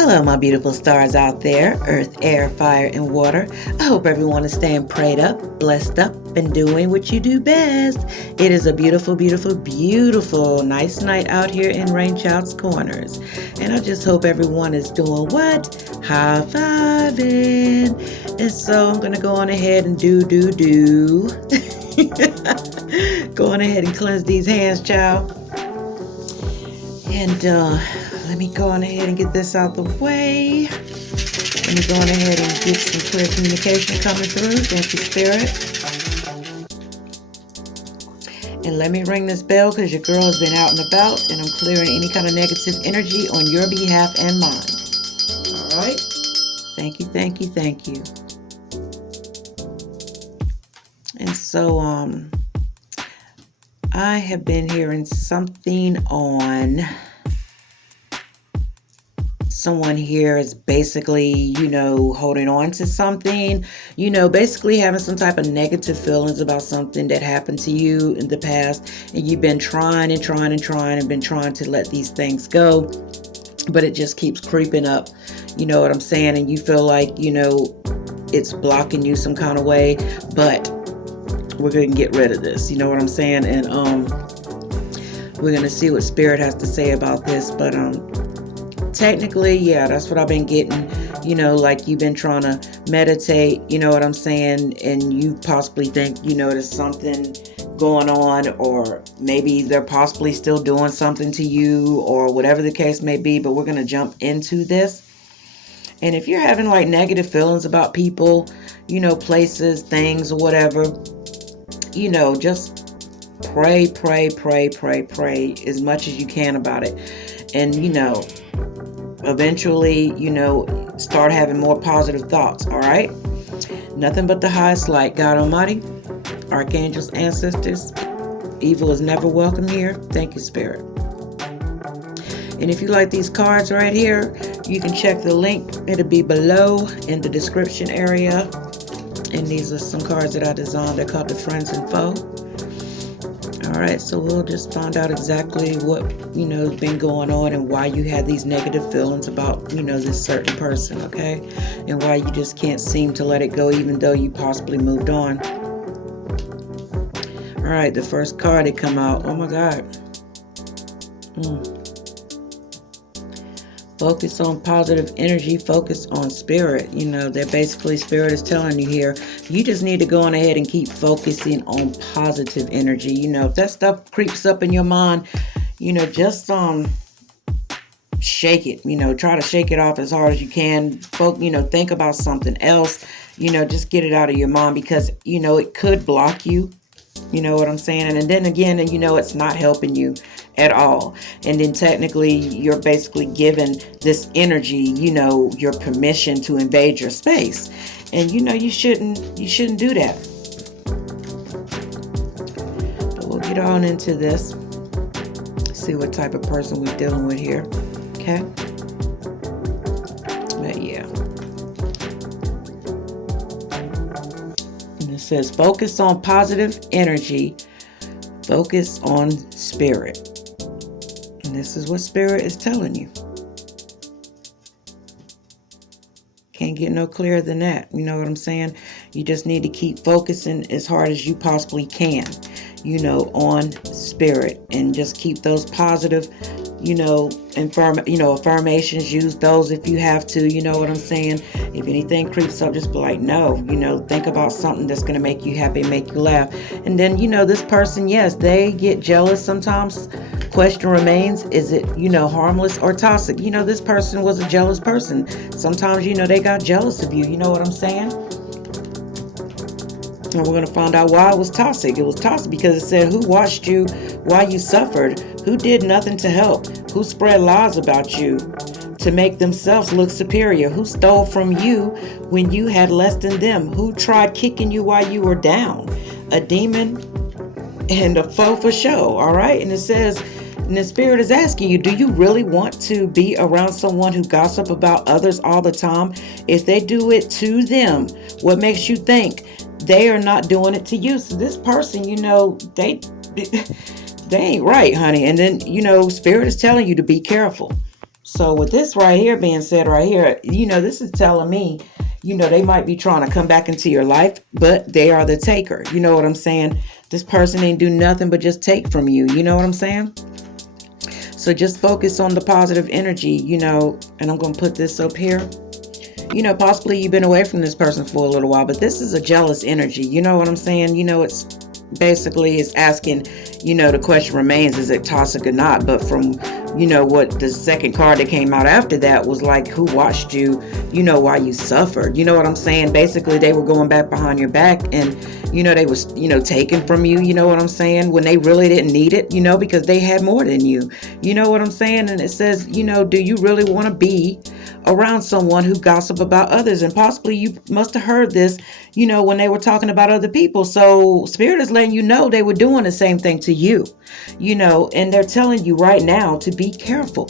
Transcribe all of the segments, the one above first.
Hello, my beautiful stars out there, earth, air, fire, and water. I hope everyone is staying prayed up, blessed up, and doing what you do best. It is a beautiful, beautiful, beautiful, nice night out here in Rainchildz, Kornerz. And I just hope everyone is doing what? High-fiving. And so I'm going to go on ahead and do. Go on ahead and cleanse these hands, child. And let me go on ahead and get this out the way. Let me go on ahead and get some clear communication coming through. Thank you, Spirit. And let me ring this bell because your girl has been out and about and I'm clearing any kind of negative energy on your behalf and mine. All right. Thank you, thank you, thank you. And so, I have been hearing something on someone here is basically, holding on to something, basically having some type of negative feelings about something that happened to you in the past. And you've been trying and been trying to let these things go, but it just keeps creeping up. You know what I'm saying? And you feel like, it's blocking you some kind of way, but we're going to get rid of this. You know what I'm saying? And we're going to see what Spirit has to say about this. But technically, yeah, that's what I've been getting. Like you've been trying to meditate, you know what I'm saying? And you possibly think, there's something going on, or maybe they're possibly still doing something to you, or whatever the case may be. But we're going to jump into this. And if you're having like negative feelings about people, places, things, or whatever, just pray as much as you can about it. And, eventually, start having more positive thoughts. All right. Nothing but the highest light, God Almighty, archangels, ancestors. Evil is never welcome here. Thank you, Spirit. And if you like these cards right here, you can check the link. It'll be below in the description area. And these are some cards that I designed. They're called the Friends and Foe. All right, so we'll just find out exactly what, has been going on and why you had these negative feelings about, this certain person, okay? And why you just can't seem to let it go even though you possibly moved on. All right, the first card that come out. Oh, my God. Focus on positive energy. Focus on spirit. They're basically, Spirit is telling you here, you just need to go on ahead and keep focusing on positive energy. If that stuff creeps up in your mind, just shake it. Try to shake it off as hard as you can. Think about something else. Just get it out of your mind because, it could block you. You know what I'm saying? And then again, it's not helping you at all. And then technically, you're basically given this energy, your permission to invade your space. And you shouldn't do that. But we'll get on into this. See what type of person we're dealing with here. Okay? But yeah. And it says focus on positive energy. Focus on spirit. And this is what Spirit is telling you. Can't get no clearer than that. You know what I'm saying? You just need to keep focusing as hard as you possibly can, on spirit, and just keep those positive, affirmations. Use those if you have to. You know what I'm saying? If anything creeps up, just be like, no. Think about something that's going to make you happy, make you laugh. And then, this person, yes, they get jealous sometimes. Question remains, is it, harmless or toxic? This person was a jealous person. Sometimes, they got jealous of you. You know what I'm saying? And we're going to find out why it was toxic. It was toxic because it said, who watched you while you suffered? Who did nothing to help? Who spread lies about you to make themselves look superior? Who stole from you when you had less than them? Who tried kicking you while you were down? A demon and a foe for show. All right. And it says, and the Spirit is asking you, do you really want to be around someone who gossip about others all the time? If they do it to them, what makes you think they are not doing it to you? So this person, they ain't right, honey. And then, Spirit is telling you to be careful. So with this right here being said right here, this is telling me, they might be trying to come back into your life, but they are the taker. You know what I'm saying? This person ain't do nothing but just take from you. You know what I'm saying? So just focus on the positive energy, and I'm going to put this up here. Possibly you've been away from this person for a little while, but this is a jealous energy. You know what I'm saying? It's basically it's asking, the question remains, is it toxic or not? But from, what the second card that came out after that was like, who watched you, while you suffered? You know what I'm saying? Basically, they were going back behind your back and, they was, taken from you, you know what I'm saying? When they really didn't need it, because they had more than you. You know what I'm saying? And it says, do you really want to be around someone who gossip about others? And possibly you must have heard this, when they were talking about other people. So Spirit is letting you know they were doing the same thing to you, and they're telling you right now to be careful.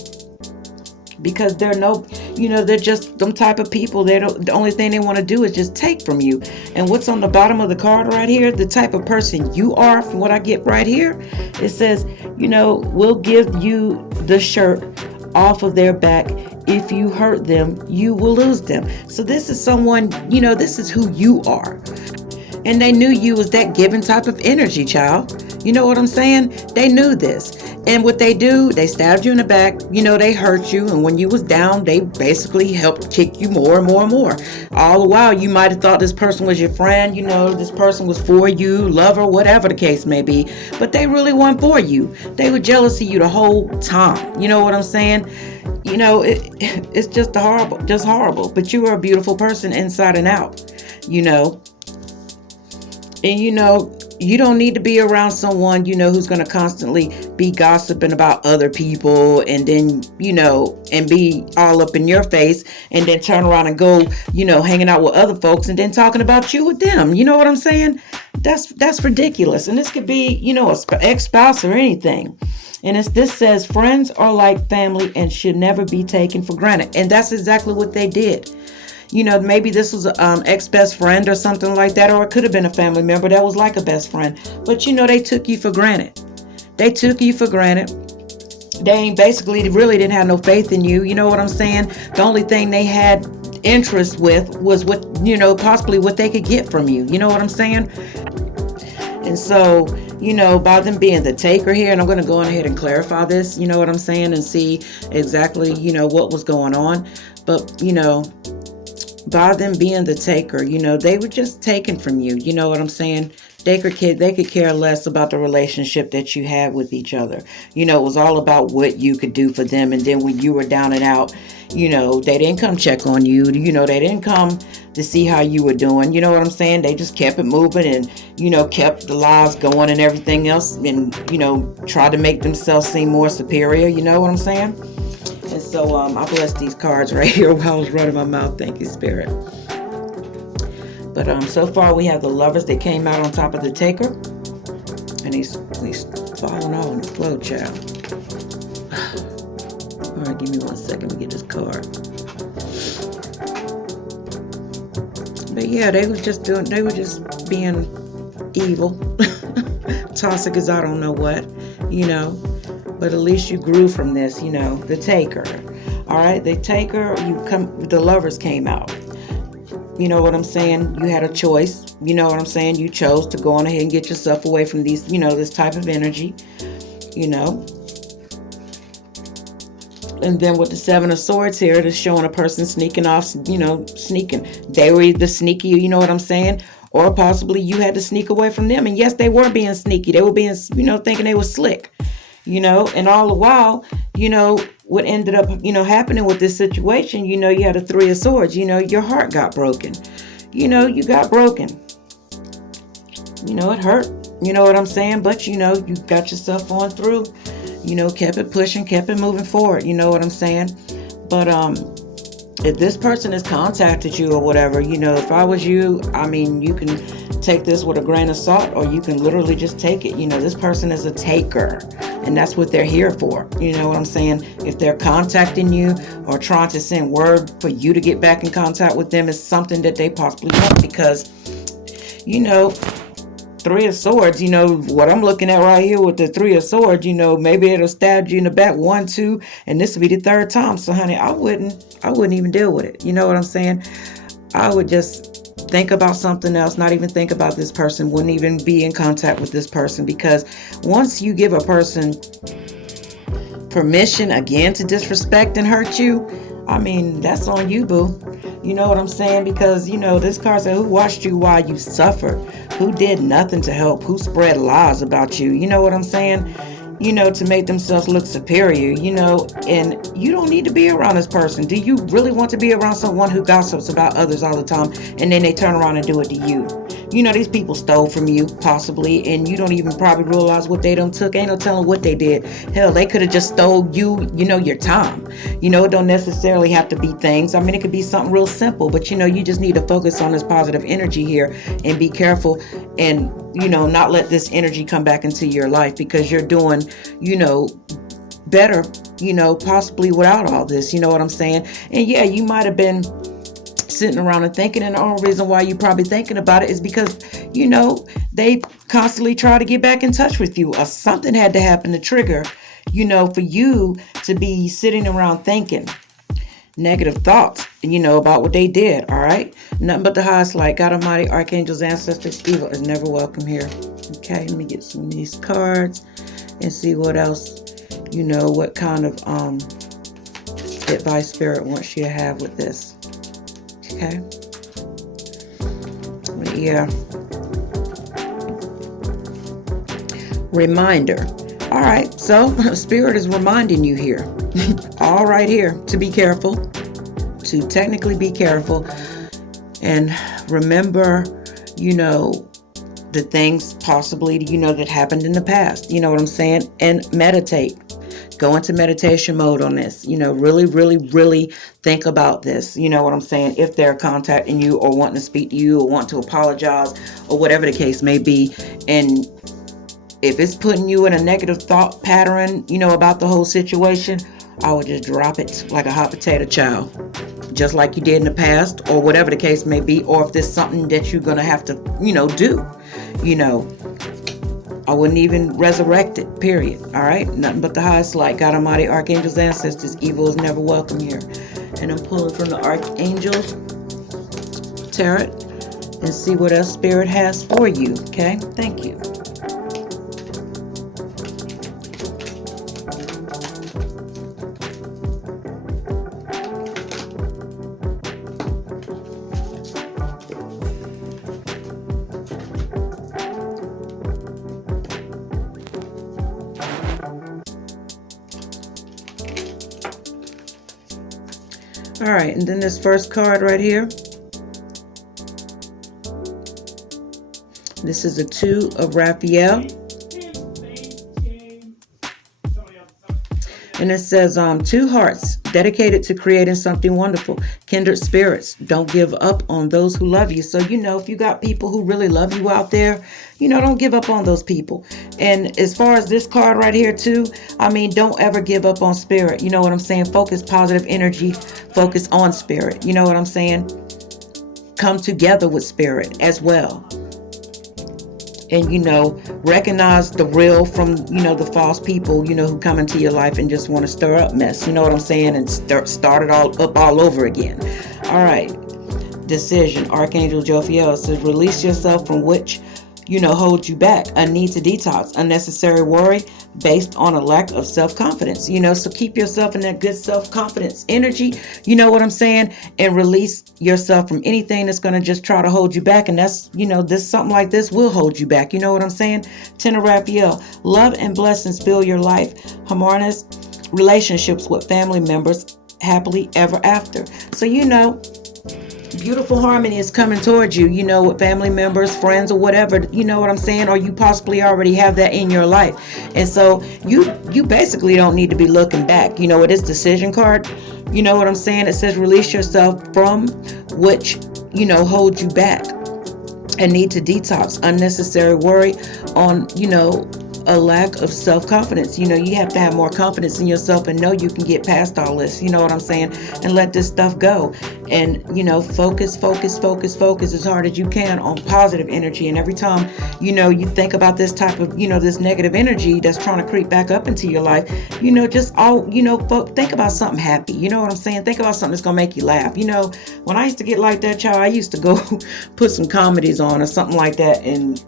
Because they're they're just them type of people. The only thing they want to do is just take from you. And what's on the bottom of the card right here, the type of person you are, from what I get right here, it says, we'll give you the shirt off of their back. If you hurt them, you will lose them. So this is someone, this is who you are. And they knew you was that giving type of energy, child. You know what I'm saying? They knew this. And what they do, they stabbed you in the back, they hurt you. And when you was down, they basically helped kick you more and more and more. All the while, you might have thought this person was your friend, this person was for you, lover, whatever the case may be. But they really weren't for you. They were jealous of you the whole time. You know what I'm saying? It's just horrible. But you are a beautiful person inside and out, And you don't need to be around someone, who's going to constantly be gossiping about other people and then, and be all up in your face and then turn around and go, hanging out with other folks and then talking about you with them. You know what I'm saying? That's ridiculous. And this could be, an ex-spouse or anything. And this says friends are like family and should never be taken for granted. And that's exactly what they did. Maybe this was an ex-best friend or something like that, or it could have been a family member that was like a best friend. But, they took you for granted. They took you for granted. They basically really didn't have no faith in you. You know what I'm saying? The only thing they had interest with was what, possibly what they could get from you. You know what I'm saying? And so, by them being the taker here, and I'm going to go on ahead and clarify this, you know what I'm saying, and see exactly, what was going on. But, by them being the taker, they were just taken from you. You know what I'm saying? They could care less about the relationship that you had with each other. It was all about what you could do for them. And then when you were down and out, they didn't come check on you. They didn't come to see how you were doing. You know what I'm saying? They just kept it moving and, kept the lives going and everything else. And, tried to make themselves seem more superior. You know what I'm saying? And so I blessed these cards right here while I was running my mouth. Thank you, Spirit. But so far we have the Lovers that came out on top of the taker. And he's falling all on the floor, child. All right, give me 1 second to get this card. But yeah, they were just being evil. Toxic as I don't know what, But at least you grew from this, the taker. All right, the taker, the Lovers came out. You know what I'm saying? You had a choice. You know what I'm saying? You chose to go on ahead and get yourself away from these, this type of energy, And then with the Seven of Swords here, it's showing a person sneaking off, sneaking. They were either sneaky, you know what I'm saying? Or possibly you had to sneak away from them. And yes, they were being sneaky. They were being, thinking they were slick. And all the while, what ended up, happening with this situation, you had a Three of Swords, your heart got broken, you got broken, it hurt, you know what I'm saying? But, you got yourself on through, kept it pushing, kept it moving forward, you know what I'm saying? But, if this person has contacted you or whatever, if I was you, you can take this with a grain of salt, or you can literally just take it. This person is a taker, and that's what they're here for. You know what I'm saying? If they're contacting you or trying to send word for you to get back in contact with them, it's something that they possibly want, because, the Three of Swords, what I'm looking at right here with the Three of Swords, maybe it'll stab you in the back 1, 2, and this will be the third time. So honey, I wouldn't even deal with it. You know what I'm saying? I would just think about something else, not even think about this person, wouldn't even be in contact with this person, because once you give a person permission again to disrespect and hurt you, I mean, that's on you, boo. You know what I'm saying? Because, this card said, who watched you while you suffered? Who did nothing to help? Who spread lies about you? You know what I'm saying? To make themselves look superior, and you don't need to be around this person. Do you really want to be around someone who gossips about others all the time, and then they turn around and do it to you? These people stole from you, possibly, and you don't even probably realize what they done took. Ain't no telling what they did. Hell, they could have just stole you, your time. It don't necessarily have to be things. I mean, it could be something real simple, but, you just need to focus on this positive energy here and be careful and, not let this energy come back into your life, because you're doing, better, possibly without all this. You know what I'm saying? And yeah, you might have been sitting around and thinking, and the only reason why you probably thinking about it is because they constantly try to get back in touch with you, or something had to happen to trigger for you to be sitting around thinking negative thoughts about what they did. All right, nothing but the highest light, God Almighty, archangels, ancestors. Evil is never welcome here. Okay, let me get some of these cards and see what else, what kind of advice Spirit wants you to have with this. Okay. Yeah. Reminder. All right. So Spirit is reminding you here. All right here to be careful. To technically be careful. And remember, the things possibly, that happened in the past. You know what I'm saying? And meditate. Go into meditation mode on this. Really, really, really think about this. You know what I'm saying? If they're contacting you or wanting to speak to you or want to apologize or whatever the case may be. And if it's putting you in a negative thought pattern, about the whole situation, I would just drop it like a hot potato, child. Just like you did in the past or whatever the case may be. Or if there's something that you're going to have to, do, I wouldn't even resurrect it, period. All right? Nothing but the highest light. God Almighty, archangels, ancestors. Evil is never welcome here. And I'm pulling from the Archangel Tarot and see what else Spirit has for you. Okay? Thank you. All right, and then this first card right here. This is a 2 of Raphael. And it says, 2 hearts dedicated to creating something wonderful. Kindred spirits. Don't give up on those who love you. So, if you got people who really love you out there, don't give up on those people. And as far as this card right here too, I mean, don't ever give up on spirit. You know what I'm saying? Focus positive energy. Focus on spirit. You know what I'm saying? Come together with spirit as well. And, recognize the real from, the false people, who come into your life and just want to stir up mess. You know what I'm saying? And start it all up all over again. All right. Decision. Archangel Jophiel says, release yourself from which, holds you back. A need to detox. Unnecessary worry based on a lack of self-confidence. So keep yourself in that good self-confidence energy. You know what I'm saying? And release yourself from anything that's going to just try to hold you back. And that's, this something like this will hold you back. You know what I'm saying? 10 of Raphael. Love and blessings fill your life. Harmonious relationships with family members. Happily ever after. So, beautiful harmony is coming towards you, with family members, friends, or whatever, you know what I'm saying? Or you possibly already have that in your life. And so you basically don't need to be looking back. It is decision card. You know what I'm saying? It says release yourself from which, holds you back. And need to detox. Unnecessary worry on, a lack of self-confidence. You have to have more confidence in yourself and know you can get past all this, you know what I'm saying, and let this stuff go. And focus as hard as you can on positive energy. And every time you think about this type of this negative energy that's trying to creep back up into your life, just think about something happy. You know what I'm saying? Think about something that's gonna make you laugh. When I used to get like that, child, I used to go put some comedies on or something like that and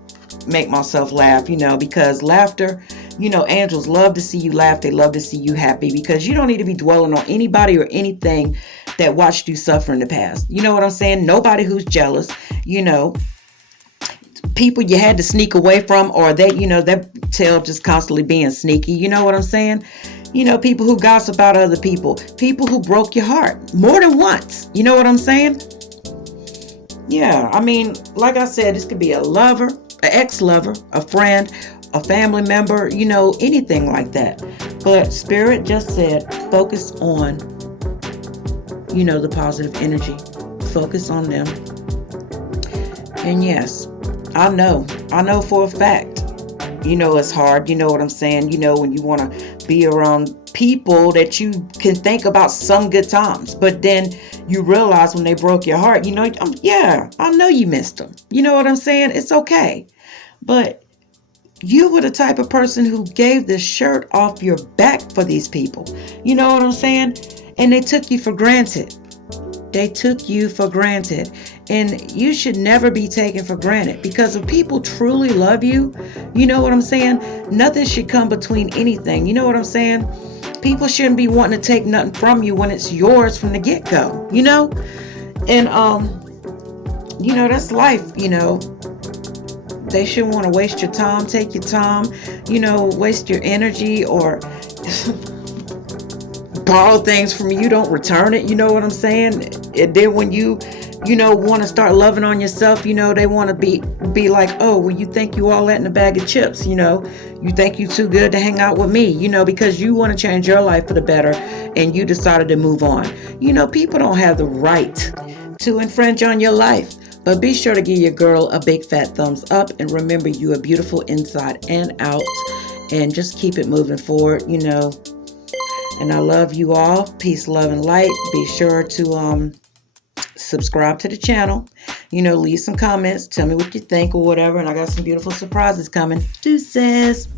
make myself laugh, because laughter, angels love to see you laugh. They love to see you happy, because you don't need to be dwelling on anybody or anything that watched you suffer in the past. You know what I'm saying? Nobody who's jealous, people you had to sneak away from, or their tail just constantly being sneaky. You know what I'm saying? People who gossip about other people who broke your heart more than once. You know what I'm saying? Yeah, I mean, like I said, this could be a lover, an ex-lover, a friend, a family member, anything like that. But Spirit just said, focus on, the positive energy. Focus on them. And yes, I know for a fact, it's hard. You know what I'm saying? When you want to be around people that you can think about some good times, but then you realize when they broke your heart, I know you missed them. You know what I'm saying? It's okay. But you were the type of person who gave the shirt off your back for these people. You know what I'm saying? And they took you for granted. And you should never be taken for granted, because if people truly love you, you know what I'm saying? Nothing should come between anything. You know what I'm saying? People shouldn't be wanting to take nothing from you when it's yours from the get-go, And, that's life, They shouldn't want to waste your time, take your time, waste your energy, or borrow things from you. Don't return it. You know what I'm saying? And then when you want to start loving on yourself, they want to be like, oh, well, you think you all that in a bag of chips, you think you too good to hang out with me, because you want to change your life for the better and you decided to move on. People don't have the right to infringe on your life. But be sure to give your girl a big fat thumbs up, and remember, you are beautiful inside and out, and just keep it moving forward, And I love you all. Peace, love, and light. Be sure to subscribe to the channel. Leave some comments. Tell me what you think or whatever. And I got some beautiful surprises coming. Deuces.